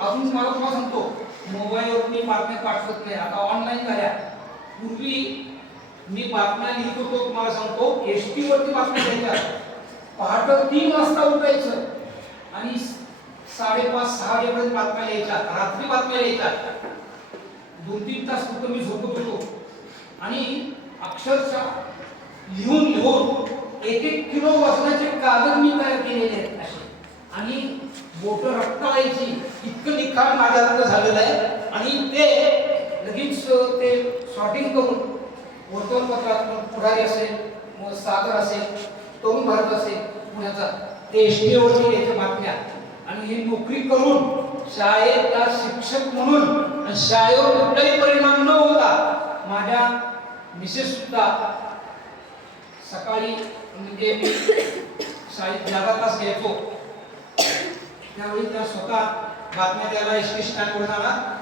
अजून मला तुम्हाला सांगतो, मोबाईलवर मी बातम्या पाठवत नाही, आता ऑनलाईन झाल्या. पूर्वी मी बातम्या लिहित होतो, तुम्हाला सांगतो एसटी वरती बातम्या लिहायच्या. पहाटे 3 वाजता उठायचं आणि 5:30-6 वाजेपर्यंत बातम्या लिहायच्या, रात्री बातम्या लिहायच्या. 2-3 तास फक्त मी झोपत होतो आणि अक्षरशः लिहून लिहून 1-1 किलो वजनाचे कागद मी तयार केलेले आहेत असे, आणि बोट रक्ताळायची, इतकं लिखाण माझ्या हातात झालेलं आहे. आणि ते लगेच ते शॉर्टिंग करून वर्तमानपत्रात पुढारी असेल, सागर असेल, तरुण भारत असेल पुण्याचा, ते एसटीवरती यायच्या बातम्या. आणि हे नोकरी करून शाळेतला शिक्षक म्हणून शाळेवर कुठलाही परिणाम न होता माझ्या मिसेस सुद्धा सकाळी म्हणजे मी शाळेत जागा तास घ्यायचो त्यावेळी त्या स्वतः बातम्या द्यायला एसटी स्टँडवर जाणार